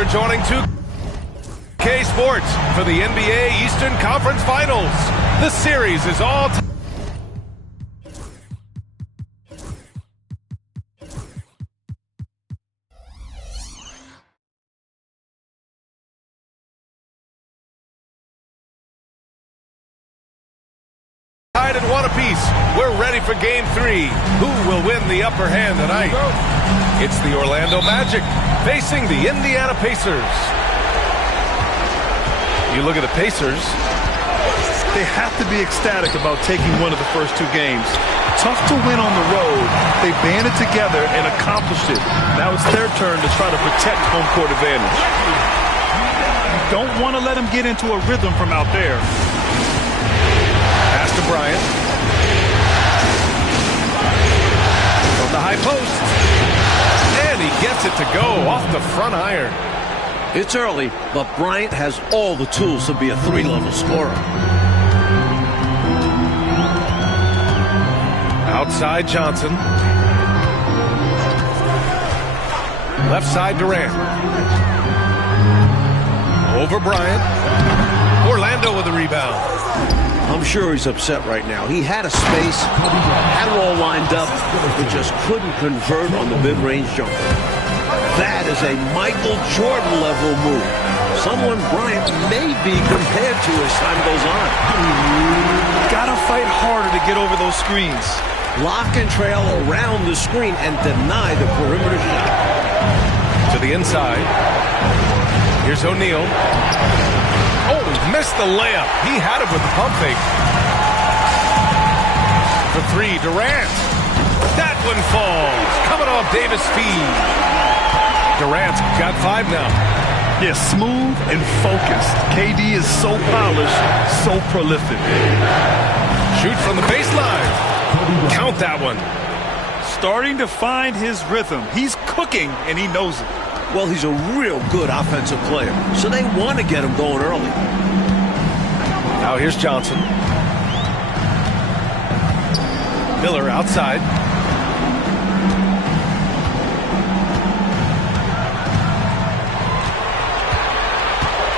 for joining 2K Sports for the NBA Eastern Conference Finals. The series is all tied at 1 apiece. We're ready for game 3. Who will win the upper hand tonight? It's the Orlando Magic facing the Indiana Pacers. You look at the Pacers. They have to be ecstatic about taking one of the first 2 games. Tough to win on the road. They banded together and accomplished it. Now it's their turn to try to protect home court advantage. Don't want to let them get into a rhythm from out there. Pass to Bryant. From the high post. And he gets it to go off the front iron. It's early, but Bryant has all the tools to be a 3-level scorer. Outside Johnson. Left side Durant. Over Bryant. Orlando with the rebound. I'm sure he's upset right now. He had a space, had it all lined up, but just couldn't convert on the mid-range jumper. That is a Michael Jordan-level move. Someone Bryant may be compared to as time goes on. Gotta fight harder to get over those screens. Lock and trail around the screen and deny the perimeter shot. To the inside. Here's O'Neal. Oh, missed the layup. He had it with the pump fake. For 3, Durant. That one falls. Coming off Davis' feed. Durant's got 5 now. Yeah, smooth and focused. KD is so polished, so prolific. Shoot from the baseline. Count that one. Starting to find his rhythm. He's cooking, and he knows it. Well, he's a real good offensive player, so they want to get him going early. Now here's Johnson. Miller outside.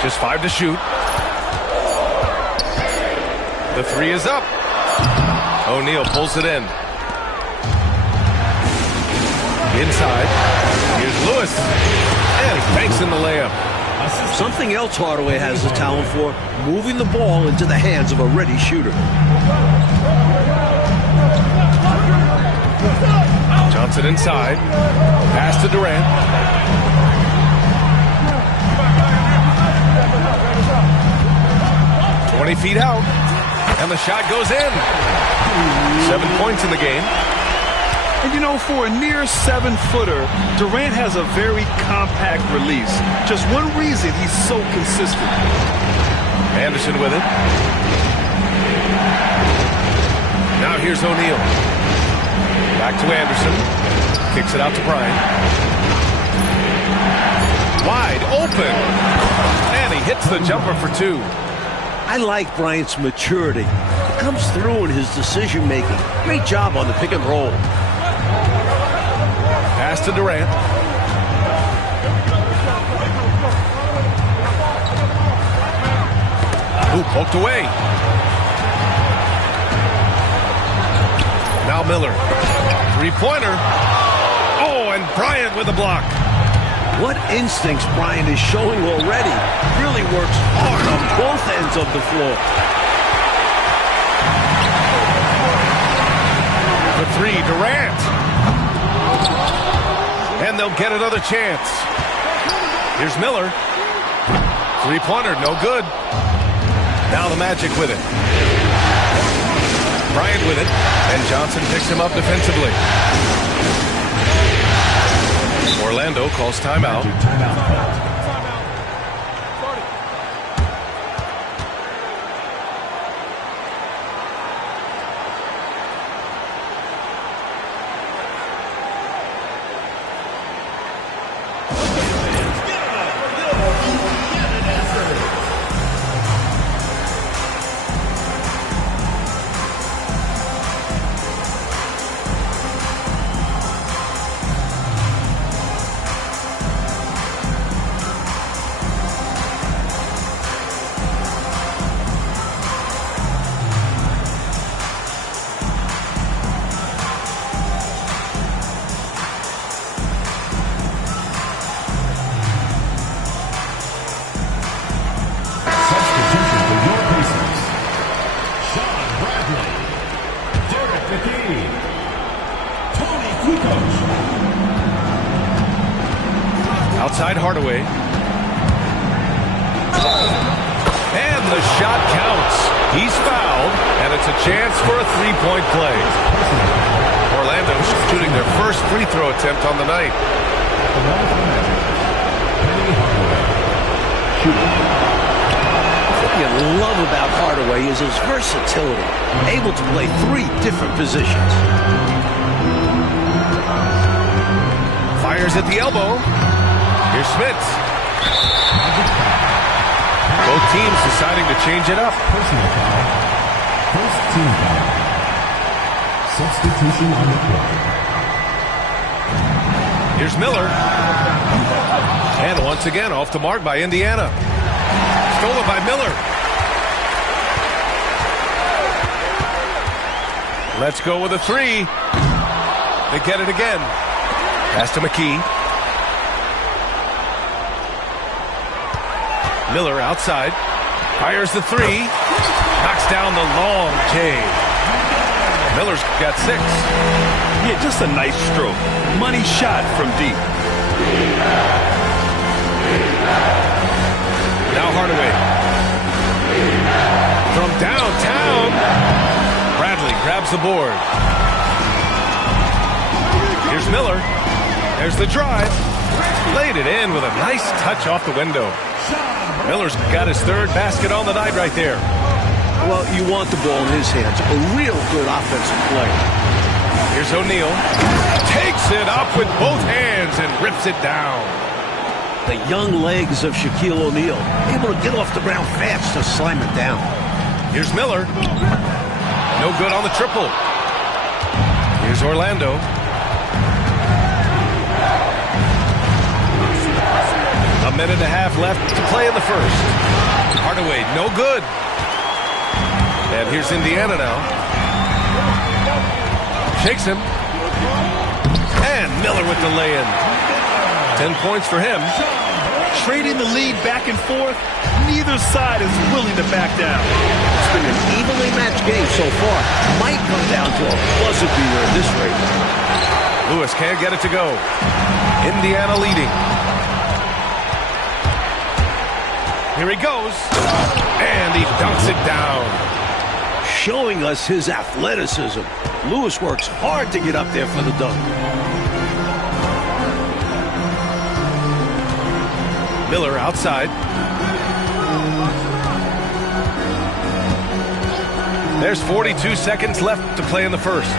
Just 5 to shoot. The 3 is up. O'Neal pulls it in. Inside. Here's Lewis. And he banks in the layup. Something else Hardaway has the talent for, moving the ball into the hands of a ready shooter. Johnson inside. Pass to Durant. "20 feet out. And the shot goes in. 7 points in the game. And you know, for a near 7-footer, Durant has a very compact release. Just one reason he's so consistent. Anderson with it. Now here's O'Neal. Back to Anderson. Kicks it out to Bryant. Wide open. And he hits the jumper for 2. I like Bryant's maturity. It comes through in his decision-making. Great job on the pick and roll. Pass to Durant. Ooh, poked away. Now Miller. 3-pointer. Oh, and Bryant with the block. What instincts Bryant is showing already. Really works hard on both ends of the floor. For 3, Durant. And they'll get another chance. Here's Miller. 3-pointer, no good. Now the Magic with it. Bryant with it. And Johnson picks him up defensively. Orlando calls timeout. Outside Hardaway. And the shot counts. He's fouled, and it's a chance for a three-point play. Orlando shooting their first free throw attempt on the night. What you love about Hardaway is his versatility, able to play 3 different positions. Fires at the elbow. Here's Smith. Both teams deciding to change it up. Personal foul. First team foul. Substitution on the court. Here's Miller. And once again, off the mark by Indiana. Stolen by Miller. Let's go with a 3. They get it again. Pass to McKee. Miller outside. Fires the 3. Knocks down the long J. Miller's got 6. Yeah, just a nice stroke. Money shot from deep. Now Hardaway. From downtown. Bradley grabs the board. Here's Miller. There's the drive. Laid it in with a nice touch off the window. Miller's got his 3rd basket on the night right there. Well, you want the ball in his hands. A real good offensive play. Here's O'Neal. Takes it up with both hands and rips it down. The young legs of Shaquille O'Neal, able to get off the ground fast to slam it down. Here's Miller. No good on the triple. Here's Orlando. A minute and a half left to play in the first. Hardaway, no good. And here's Indiana now. Shakes him. And Miller with the lay-in. 10 points for him. Trading the lead back and forth, neither side is willing to back down. It's been an evenly matched game so far. Might come down to a buzzer beater in this race. Lewis can't get it to go. Indiana leading. Here he goes. And he dunks it down. Showing us his athleticism. Lewis works hard to get up there for the dunk. Miller outside. There's 42 seconds left to play in the first.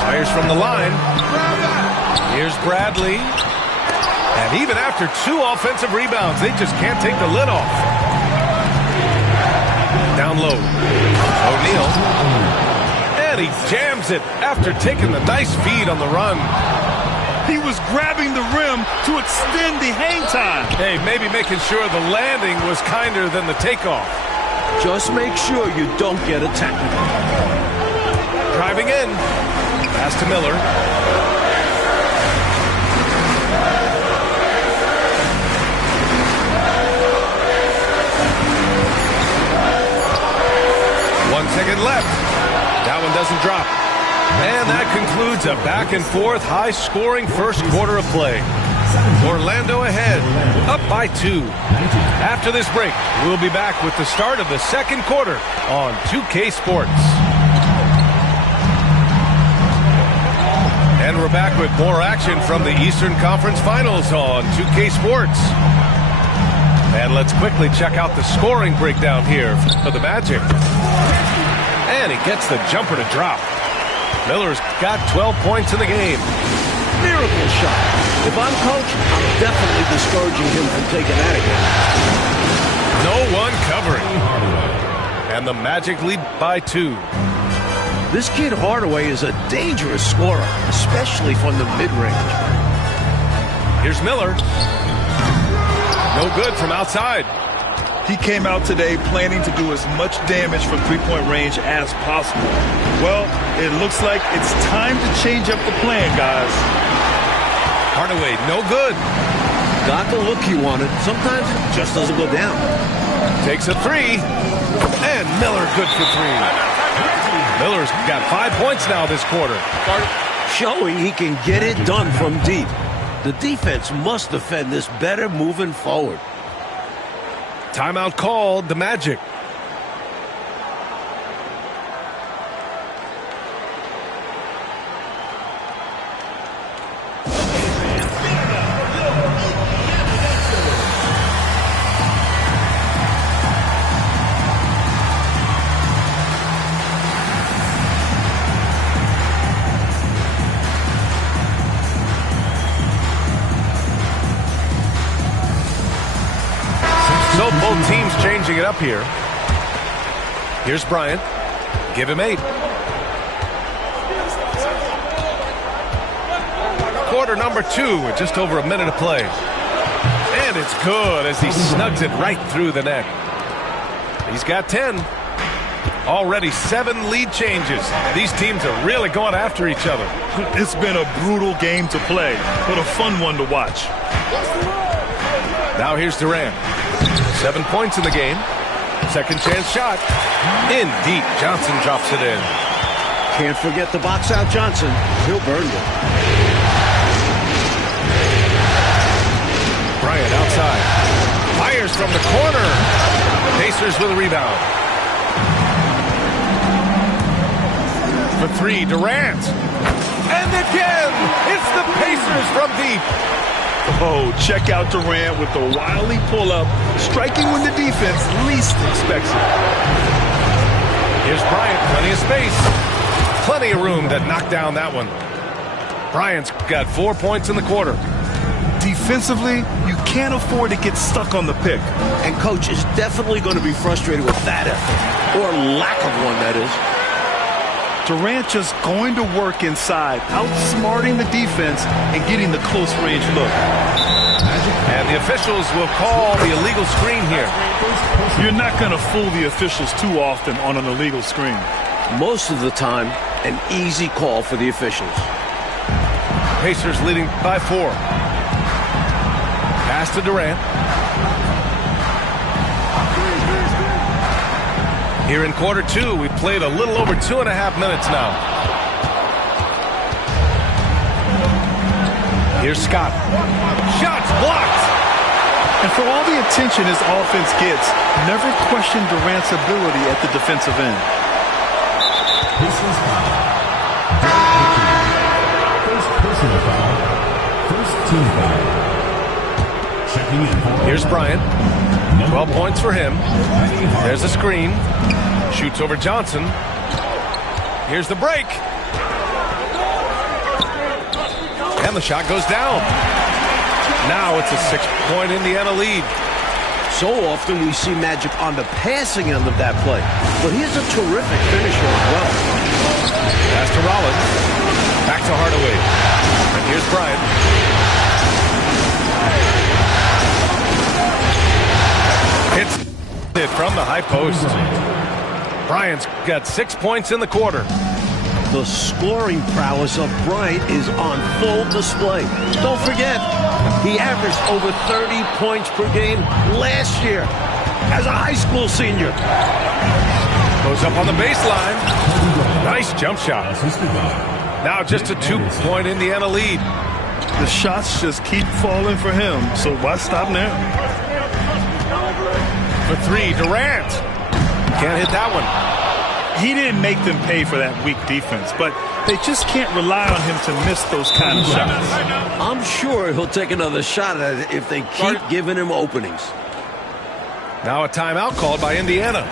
Fires from the line. Here's Bradley. And even after 2 offensive rebounds, they just can't take the lid off. Down low. O'Neal. And he jams it after taking the nice feed on the run. He was grabbing the rim to extend the hang time. Hey, maybe making sure the landing was kinder than the takeoff. Just make sure you don't get a technical. Driving in. Pass to Miller. Second left. That one doesn't drop. And that concludes a back-and-forth, high-scoring first quarter of play. Orlando ahead, up by 2. After this break, we'll be back with the start of the second quarter on 2K Sports. And we're back with more action from the Eastern Conference Finals on 2K Sports. And let's quickly check out the scoring breakdown here for the Magic. And he gets the jumper to drop. Miller's got 12 points in the game. Miracle shot. If I'm coach, I'm definitely discouraging him from taking that again. No one covering. And the Magic lead by 2. This kid Hardaway is a dangerous scorer, especially from the mid-range. Here's Miller. No good from outside. He came out today planning to do as much damage from three-point range as possible. Well, it looks like it's time to change up the plan, guys. Hardaway, no good. Got the look he wanted. Sometimes it just doesn't go down. Takes a 3. And Miller good for 3. Miller's got 5 points now this quarter. Showing he can get it done from deep. The defense must defend this better moving forward. Timeout called, the Magic. So both teams changing it up here. Here's Bryant. Give him 8. Quarter number 2 with just over a minute of play. And it's good as he snugs it right through the net. He's got 10. Already 7 lead changes. These teams are really going after each other. It's been a brutal game to play, but a fun one to watch. Now here's Durant. 7 points in the game. Second chance shot. In deep. Johnson drops it in. Can't forget the box out Johnson. He'll burn you. Bryant outside. Fires from the corner. Pacers with a rebound. For 3, Durant. And again, it's the Pacers from deep. Oh, check out Durant with the wily pull-up, striking when the defense least expects it. Here's Bryant, plenty of space. Plenty of room to knock down that one. Bryant's got 4 points in the quarter. Defensively, you can't afford to get stuck on the pick. And coach is definitely going to be frustrated with that effort, or lack of one, that is. Durant just going to work inside, outsmarting the defense and getting the close-range look. And the officials will call the illegal screen here. You're not going to fool the officials too often on an illegal screen. Most of the time, an easy call for the officials. Pacers leading by 4. Pass to Durant. Here in quarter 2, we've played a little over 2.5 minutes now. Here's Scott. Shots blocked! And for all the attention his offense gets, never question Durant's ability at the defensive end. Pacers foul. First personal foul. First team foul. Checking in. Here's Bryant. 12 points for him. There's a screen. Shoots over Johnson. Here's the break. And the shot goes down. Now it's a 6-point Indiana lead. So often we see Magic on the passing end of that play. But he's a terrific finisher as well. Pass to Rollins. Back to Hardaway. And here's Bryant. It's it from the high post. Bryant's got 6 points in the quarter. The scoring prowess of Bryant is on full display. Don't forget, he averaged over 30 points per game last year as a high school senior. Goes up on the baseline. Nice jump shot. Now just a 2-point Indiana lead. The shots just keep falling for him, so why stop now? For 3, Durant. Can't hit that one. He didn't make them pay for that weak defense, but they just can't rely on him to miss those kind of shots. I'm sure he'll take another shot at it if they keep giving him openings. Now a timeout called by Indiana.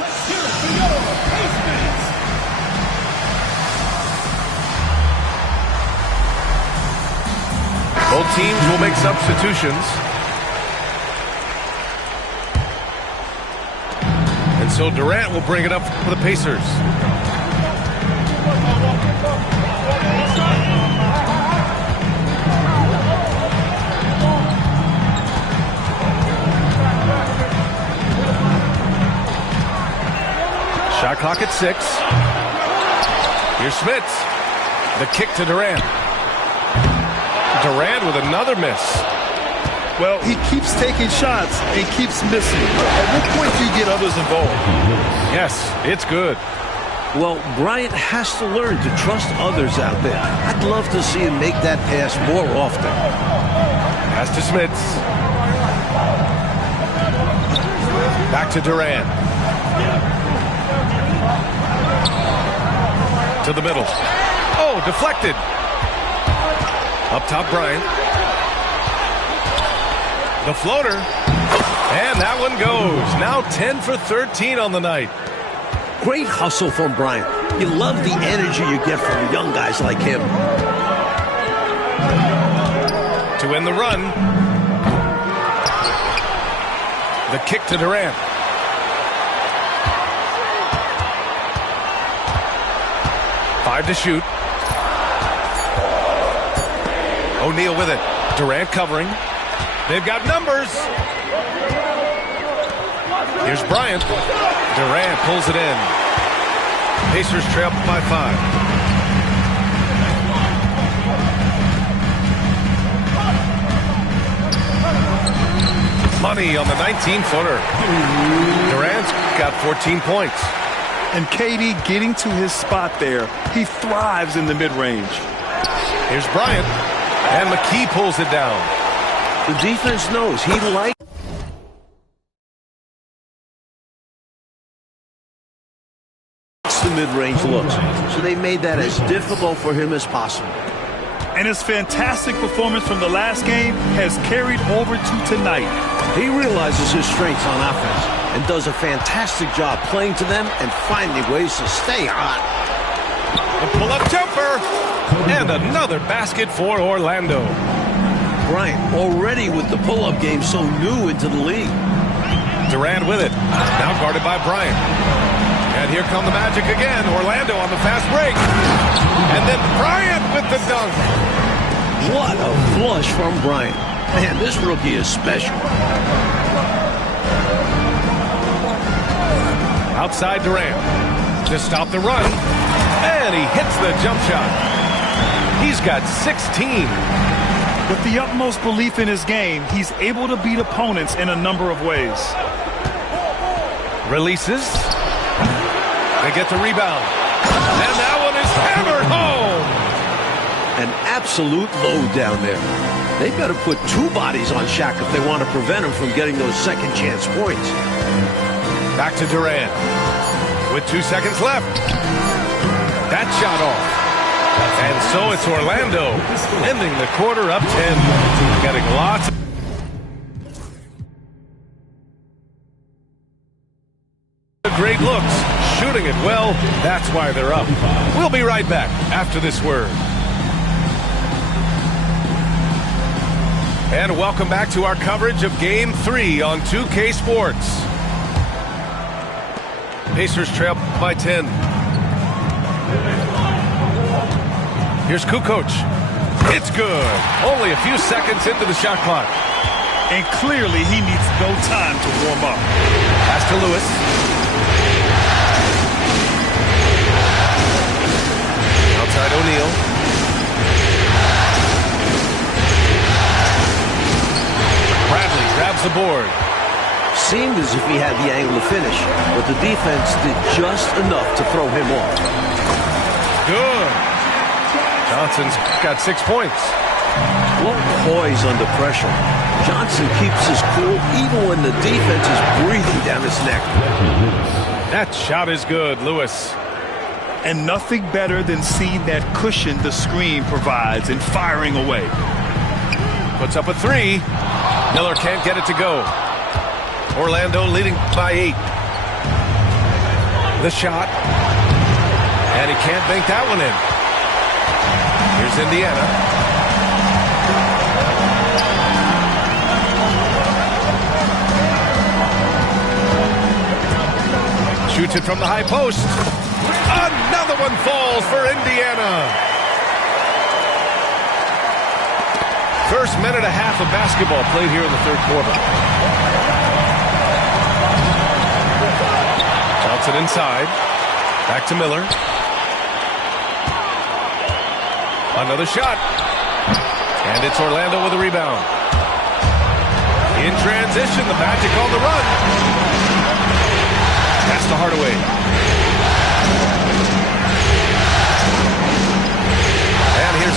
Both teams will make substitutions. And so Durant will bring it up for the Pacers. Shot clock at 6. Here's Smits. The kick to Durant. Durant with another miss. Well, he keeps taking shots and keeps missing. At what point do you get others involved? Yes, it's good. Well, Bryant has to learn to trust others out there. I'd love to see him make that pass more often. Pass to Smits. Back to Durant. To the middle. Oh, deflected. Up top, Bryant. The floater. And that one goes. Now 10 for 13 on the night. Great hustle from Bryant. You love the energy you get from young guys like him. To end the run. The kick to Durant. Five to shoot. O'Neal with it. Durant covering. They've got numbers. Here's Bryant. Durant pulls it in. Pacers trail by 5. Money on the 19-footer. Durant's got 14 points. And KD getting to his spot there. He thrives in the mid-range. Here's Bryant. And McKee pulls it down. The defense knows he likes the mid-range looks, so they made that as difficult for him as possible. And his fantastic performance from the last game has carried over to tonight. He realizes his strengths on offense and does a fantastic job playing to them and finding ways to stay hot. The pull-up jumper. And another basket for Orlando. Bryant already with the pull-up game so new into the league. Durant with it. Now guarded by Bryant. And here come the Magic again. Orlando on the fast break. And then Bryant with the dunk. What a flush from Bryant. Man, this rookie is special. Outside Durant. To stop the run. And he hits the jump shot. He's got 16. With the utmost belief in his game, he's able to beat opponents in a number of ways. Releases. They get the rebound. And that one is hammered home. An absolute load down there. They better put two bodies on Shaq if they want to prevent him from getting those second chance points. Back to Durant. With 2 seconds left. That shot off. And so it's Orlando ending the quarter up 10. Getting lots of great looks. Shooting it well. That's why they're up. We'll be right back after this word. And welcome back to our coverage of Game 3 on 2K Sports. Pacers trail by 10. Here's Kukoc. It's good. Only a few seconds into the shot clock. And clearly he needs no time to warm up. Pass to Lewis. Outside O'Neal. Bradley grabs the board. Seemed as if he had the angle to finish, but the defense did just enough to throw him off. Good. Johnson's got 6 points. What poise under pressure. Johnson keeps his cool even when the defense is breathing down his neck. That shot is good, Lewis. And nothing better than seeing that cushion the screen provides and firing away. Puts up a 3. Miller can't get it to go. Orlando leading by 8. The shot. And he can't bank that one in. Here's Indiana. Shoots it from the high post. Another one falls for Indiana. First minute and a half of basketball played here in the third quarter. Johnson inside. Back to Miller. Another shot. And it's Orlando with a rebound. In transition, the Magic on the run. Pass to Hardaway.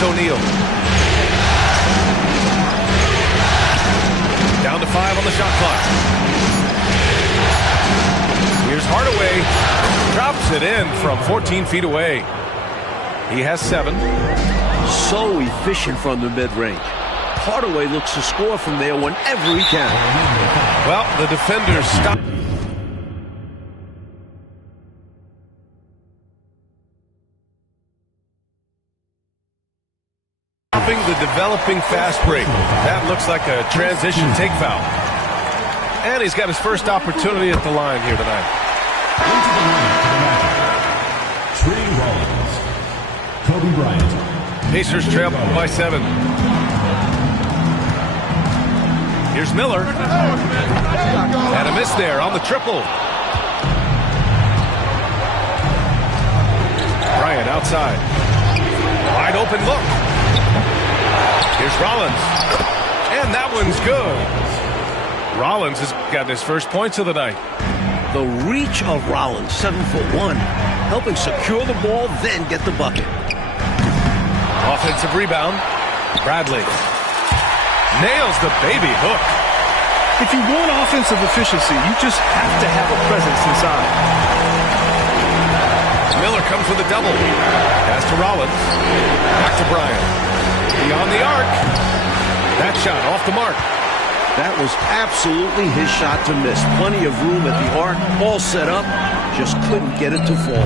O'Neal. Down to 5 on the shot clock. Here's Hardaway. Drops it in from 14 feet away. He has 7. So efficient from the mid-range. Hardaway looks to score from there whenever he can. Well, the defenders stop. Stopping the developing fast break. That looks like a transition take foul. And he's got his first opportunity at the line here tonight. Into the line for the Magic, Trey Rollins. Kobe Bryant. Pacers trail by 7. Here's Miller. And a miss there on the triple. Bryant outside. Wide open look. Here's Rollins. And that one's good. Rollins has gotten his first points of the night. The reach of Rollins, 7'1", helping secure the ball, then get the bucket. Offensive rebound. Bradley. Nails the baby hook. If you want offensive efficiency, you just have to have a presence inside. Miller comes with a double. Pass to Rollins. Back to Bryant. Beyond the arc. That shot off the mark. That was absolutely his shot to miss. Plenty of room at the arc, all set up, just couldn't get it to fall.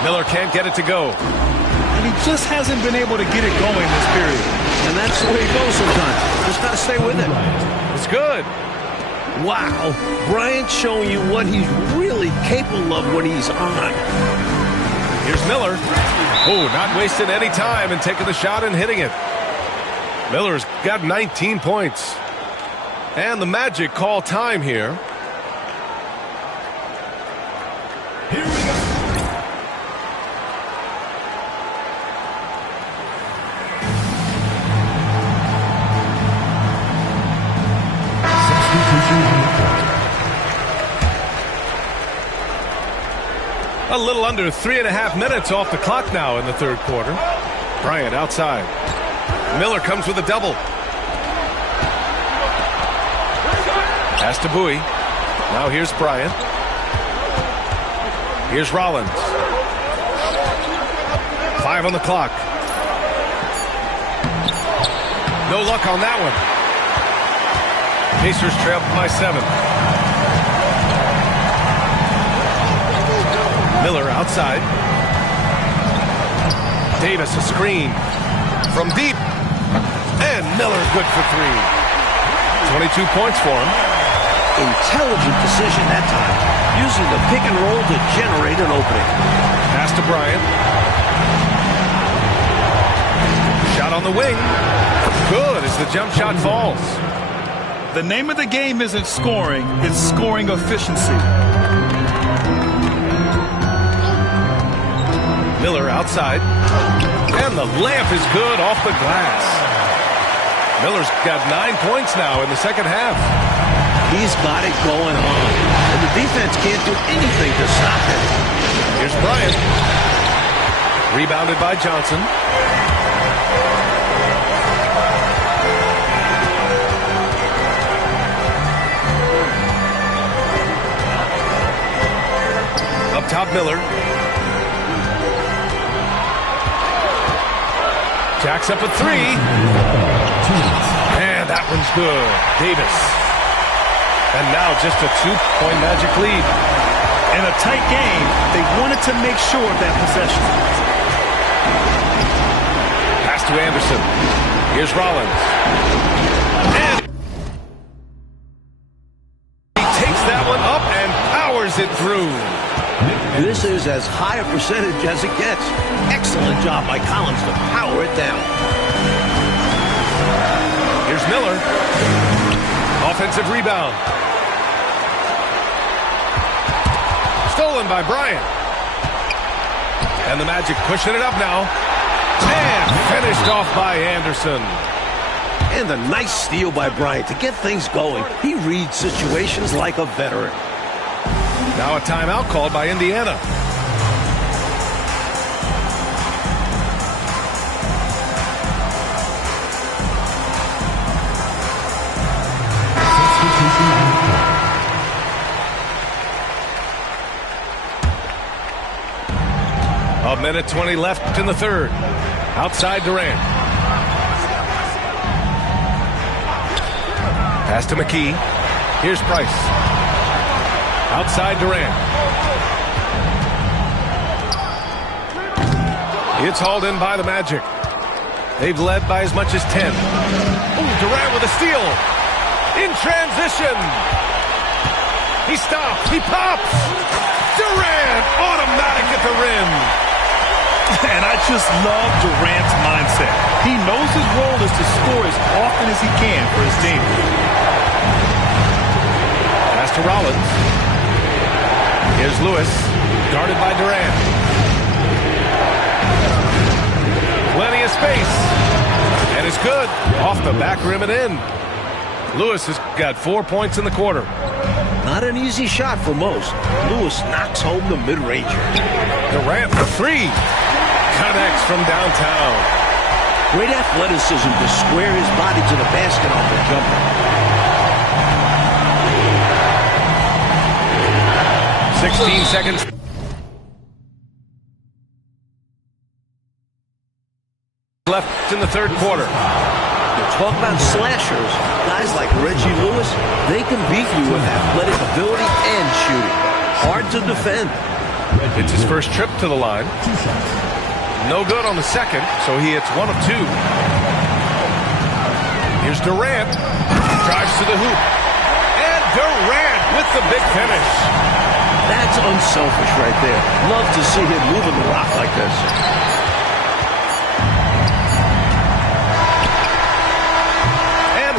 Miller can't get it to go. And he just hasn't been able to get it going this period. And that's the way it goes sometimes. Just got to stay with it. It's good. Wow, Bryant showing you what he's really capable of when he's on. Here's Miller. Oh, not wasting any time and taking the shot and hitting it. Miller's got 19 points. And the Magic call time here. Here we go. A little under 3.5 minutes off the clock now in the third quarter. Bryant outside. Miller comes with a double. Pass to Bowie. Now here's Bryant. Here's Rollins. 5 on the clock. No luck on that one. Pacers trail by 7. Miller outside. Davis a screen from deep. And Miller good for 3. 22 points for him. Intelligent decision that time, using the pick and roll to generate an opening. Pass to Bryant. Shot on the wing. Good as the jump shot falls. The name of the game isn't scoring, it's scoring efficiency. Miller outside. And the layup is good off the glass. Miller's got 9 points now in the second half. He's got it going on. And the defense can't do anything to stop it. Here's Bryant. Rebounded by Johnson. Up top, Miller. Jacks up a 3. And that one's good. Davis. And now just a 2-point Magic lead. In a tight game, they wanted to make sure of that possession. Pass to Anderson. Here's Rollins. And he takes that one up and powers it through. This is as high a percentage as it gets. Excellent job by Collins to power it down. Here's Miller. Offensive rebound. Stolen by Bryant. And the Magic pushing it up now. And finished off by Anderson. And a nice steal by Bryant to get things going. He reads situations like a veteran. Now a timeout called by Indiana. minute 20 left in the third. Outside Durant. Pass to McKee. Here's Price. Outside Durant. It's hauled in by the Magic. They've led by as much as 10. Ooh, Durant with a steal. In transition. He stops. He pops. Durant automatic at the rim. And I just love Durant's mindset. He knows his role is to score as often as he can for his team. Pass to Rollins. Here's Lewis, guarded by Durant. Plenty of space. And it's good. Off the back rim and in. Lewis has got 4 points in the quarter. Not an easy shot for most. Lewis knocks home the mid-ranger. Durant for three. Connects from downtown. Great athleticism to square his body to the basket off the jumper. 16 seconds. Left in the third quarter. Talk about slashers. Guys like Reggie Lewis, they can beat you with athletic ability and shooting. Hard to defend. It's his first trip to the line. No good on the second, so he hits 1 of 2. Here's Durant. Drives to the hoop. And Durant with the big finish. That's unselfish right there. Love to see him moving the rock like this.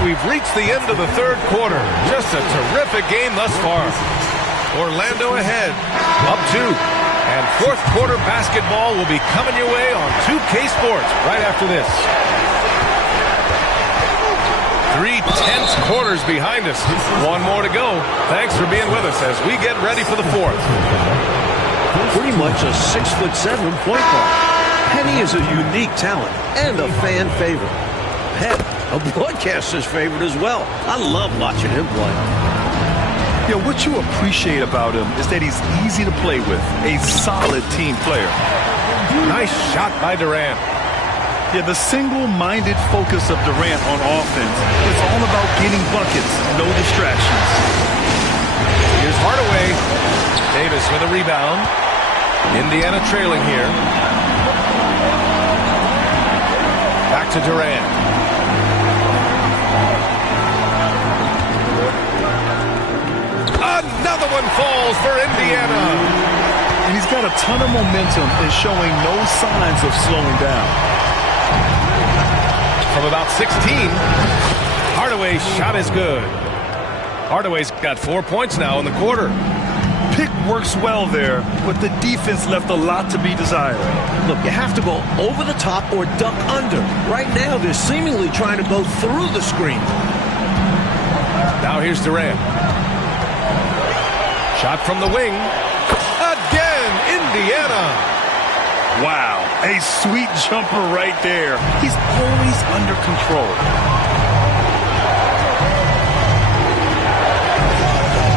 We've reached the end of the third quarter. Just a terrific game thus far. Orlando ahead, up 2. And fourth quarter basketball will be coming your way on 2K Sports right after this. 3 tense quarters behind us. One more to go. Thanks for being with us as we get ready for the fourth. Pretty much a 6'7" point guard. Penny is a unique talent and a fan favorite. Heck, a broadcaster's favorite as well. I love watching him play. Yeah, what you appreciate about him is that he's easy to play with. A solid team player. Nice shot by Durant. Yeah, the single-minded focus of Durant on offense is all about getting buckets, no distractions. Here's Hardaway. Davis with a rebound. Indiana trailing here. Back to Durant. Another one falls for Indiana. And he's got a ton of momentum and showing no signs of slowing down. From about 16, Hardaway's shot is good. Hardaway's got 4 points now in the quarter. Pick works well there, but the defense left a lot to be desired. Look, you have to go over the top or duck under. Right now, they're seemingly trying to go through the screen. Now here's Durant. Shot from the wing. Again, Indiana. Wow, a sweet jumper right there. He's always under control.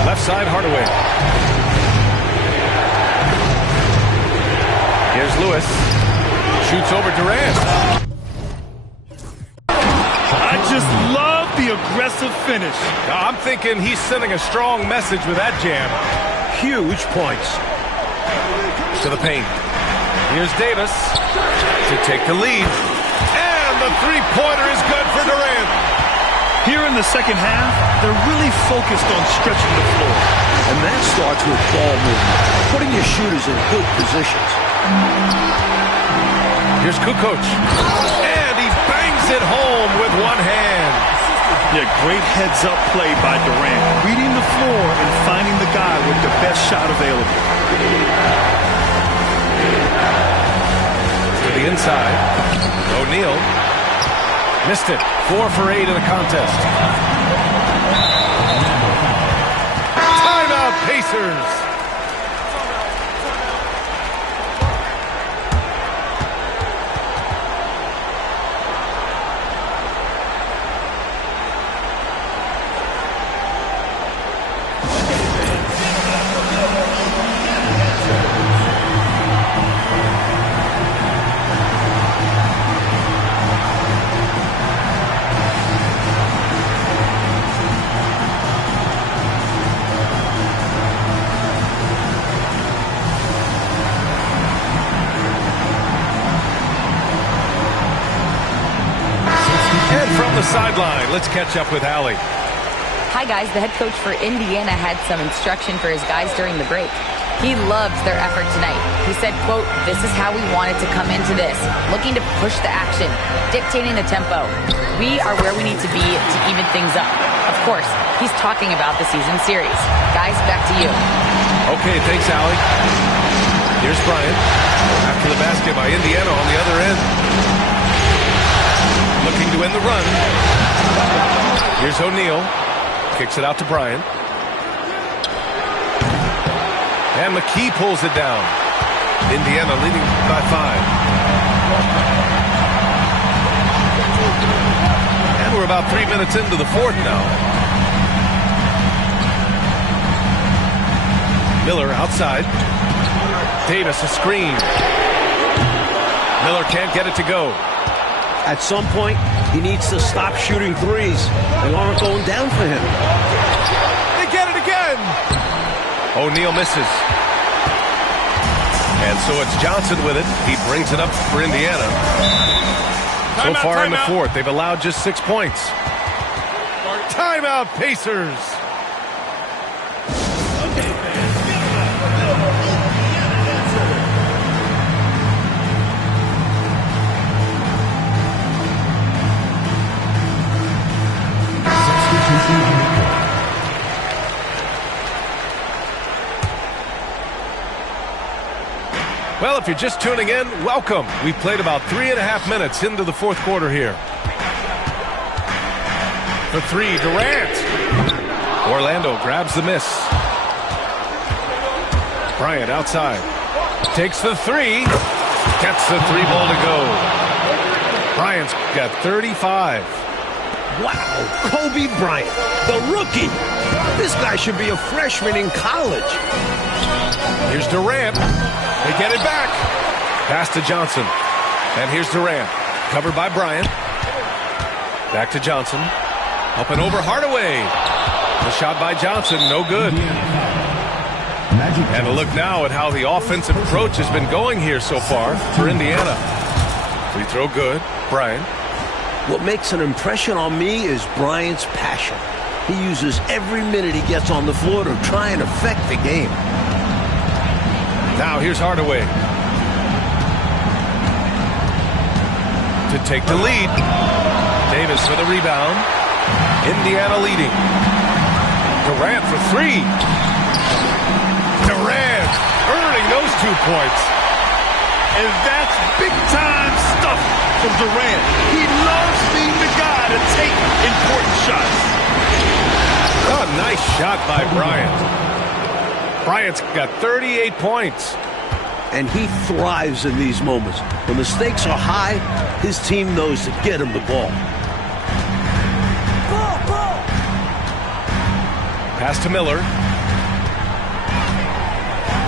Left side, Hardaway. Here's Lewis. Shoots over Durant. I just love the aggressive finish. Now, I'm thinking he's sending a strong message with that jam. Huge points. To the paint. Here's Davis to take the lead. And the three-pointer is good for Durant. Here in the second half, they're really focused on stretching the floor. And that starts with ball movement, putting your shooters in good positions. Here's Kukoc. And he bangs it home with one hand. Yeah, great heads-up play by Durant, reading the floor and finding the guy with the best shot available. To the inside. O'Neal. Missed it. 4 for 8 in the contest. Timeout, Pacers. sideline. Let's catch up with Allie. Hi, guys. The head coach for Indiana had some instruction for his guys during the break. He loves their effort tonight. He said, quote, "This is how we wanted to come into this, looking to push the action, dictating the tempo. We are where we need to be to even things up." Of course, he's talking about the season series. Guys, back to you. Okay, thanks, Allie. Here's Bryant. After the basket by Indiana on the other end. Looking to end the run. Here's O'Neal. Kicks it out to Bryant. And McKee pulls it down. Indiana leading by 5. And we're about 3 minutes into the fourth now. Miller outside. Davis a screen. Miller can't get it to go. At some point, he needs to stop shooting threes. They aren't going down for him. They get it again. O'Neal misses. And so it's Johnson with it. He brings it up for Indiana. So far in the fourth, they've allowed just 6 points. Timeout, Pacers. Well, if you're just tuning in, welcome. We've played about 3.5 minutes into the fourth quarter here. For 3, Durant. Orlando grabs the miss. Bryant outside. Takes the 3. Gets the 3-ball to go. Bryant's got 35. Wow, Kobe Bryant, the rookie. This guy should be a freshman in college. Here's Durant. They get it back. Pass to Johnson. And here's Durant. Covered by Bryant. Back to Johnson. Up and over Hardaway. The shot by Johnson, no good. And a look now at how the offensive approach has been going here so far for Indiana. Free throw good. Bryant. What makes an impression on me is Bryant's passion. He uses every minute he gets on the floor to try and affect the game. Now here's Hardaway. To take the lead. Davis for the rebound. Indiana leading. Durant for 3. Durant earning those 2 points. And that's big-time stuff from Durant. He loves being the guy to take important shots. Oh, nice shot by Bryant. Bryant's got 38 points. And he thrives in these moments. When the stakes are high, his team knows to get him the ball. Pass to Miller.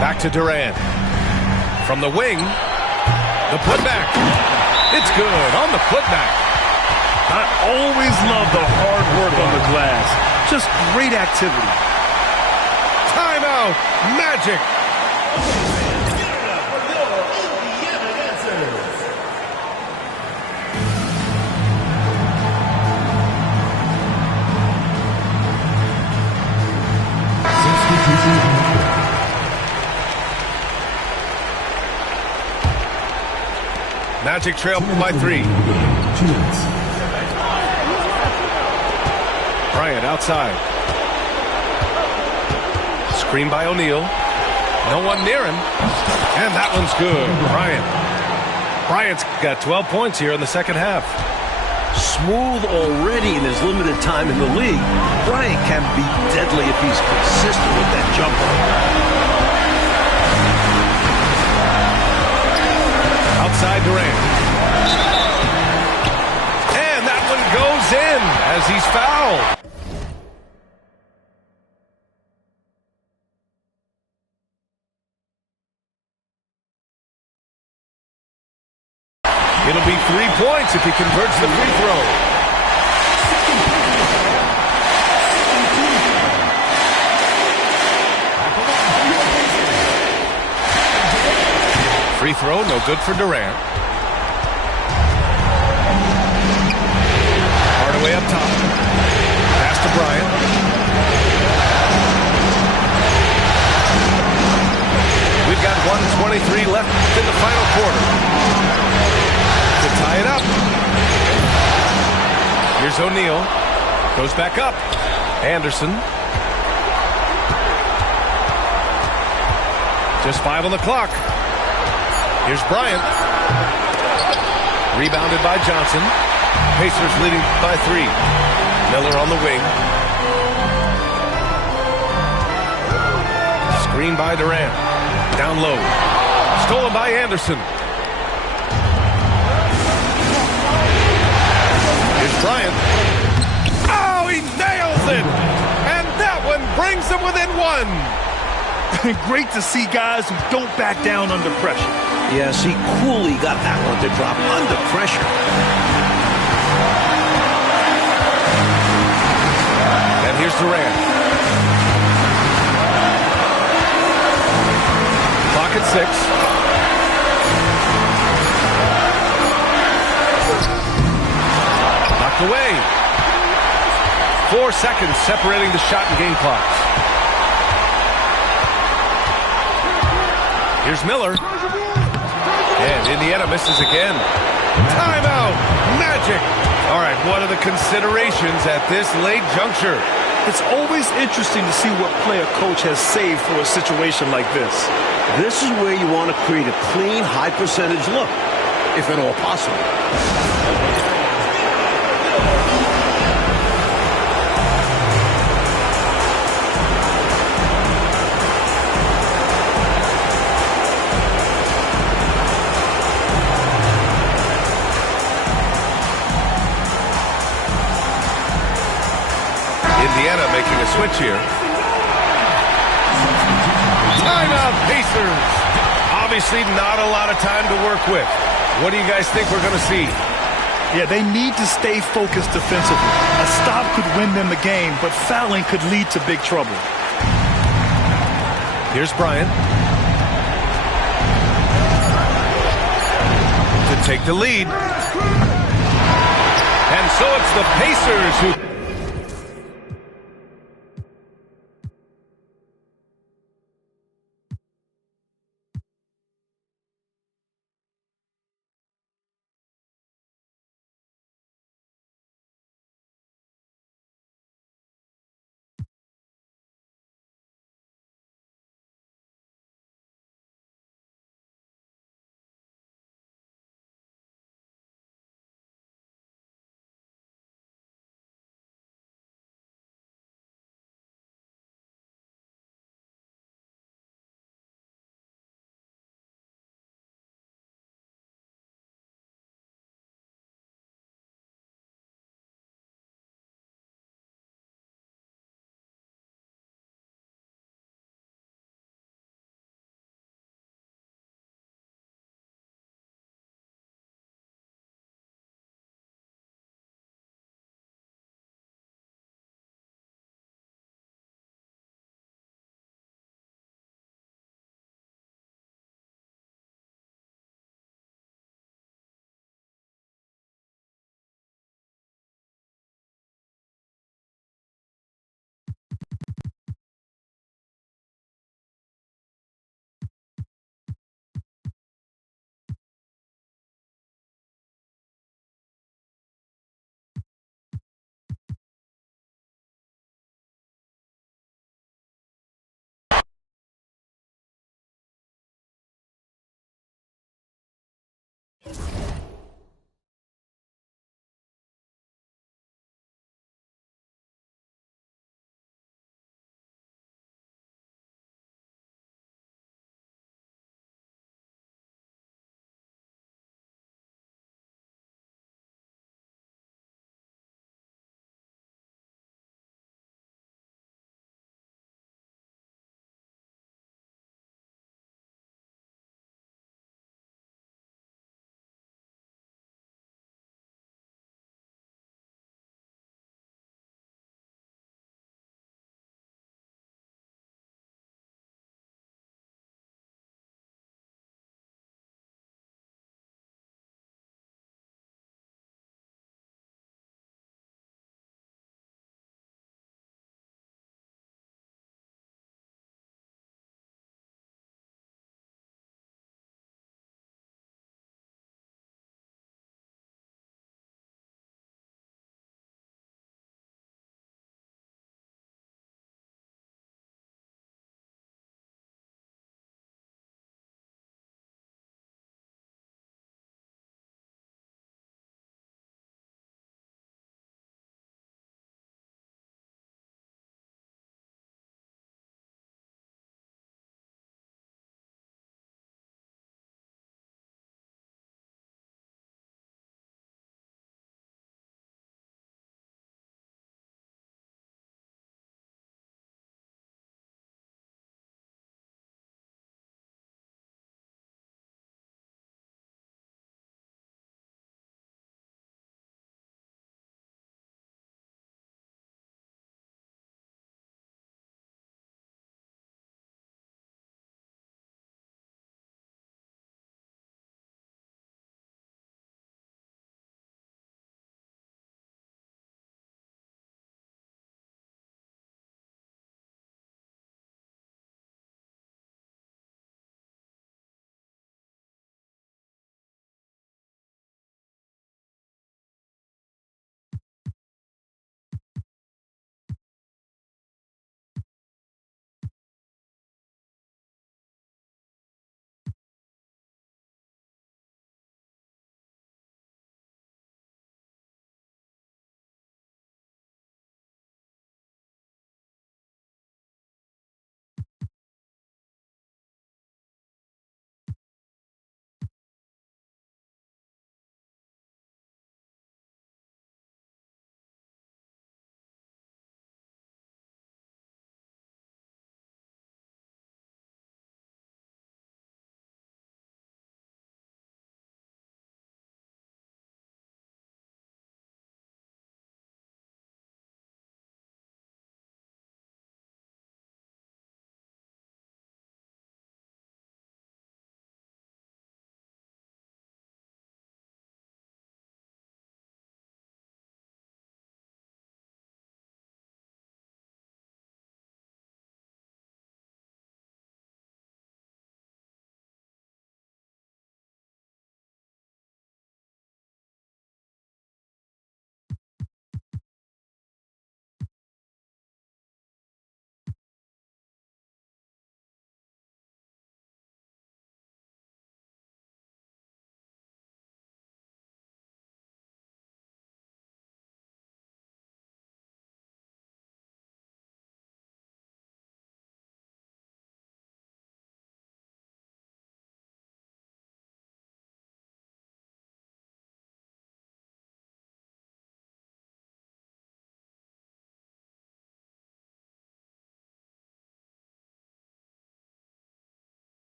Back to Durant. From the wing, the putback. It's good on the putback. I always love the hard work on the glass. Just great activity. Timeout, Magic. Magic trail by 3. Bryant outside. Screen by O'Neal. No one near him. And that one's good. Bryant's got 12 points here in the second half. Smooth already in his limited time in the league. Bryant can be deadly if he's consistent with that jumper. Outside Durant. And that one goes in as he's fouled. It'll be 3 points if he converts the free throw. Free throw, no good for Durant. Hardaway Here's O'Neal. Goes back up. Anderson. Just 5 on the clock. Here's Bryant. Rebounded by Johnson. Pacers leading by 3. Miller on the wing. Screen by Durant. Down low. Stolen by Anderson. Here's Bryant. Oh, he nails it! And that one brings him within 1. Great to see guys who don't back down under pressure. Yes, he coolly got that one to drop under pressure. And here's Durant. Clock at 6. Knocked away. 4 seconds separating the shot and game clocks. Here's Miller. And Indiana misses again. Timeout. Magic. All right, what are the considerations at this late juncture? It's always interesting to see what play a coach has saved for a situation like this. This is where you want to create a clean, high-percentage look, if at all possible. Indiana making a switch here. Timeout, Pacers. Obviously not a lot of time to work with. What do you guys think we're going to see? Yeah, they need to stay focused defensively. A stop could win them the game, but fouling could lead to big trouble. Here's Bryant. To take the lead. And so it's the Pacers who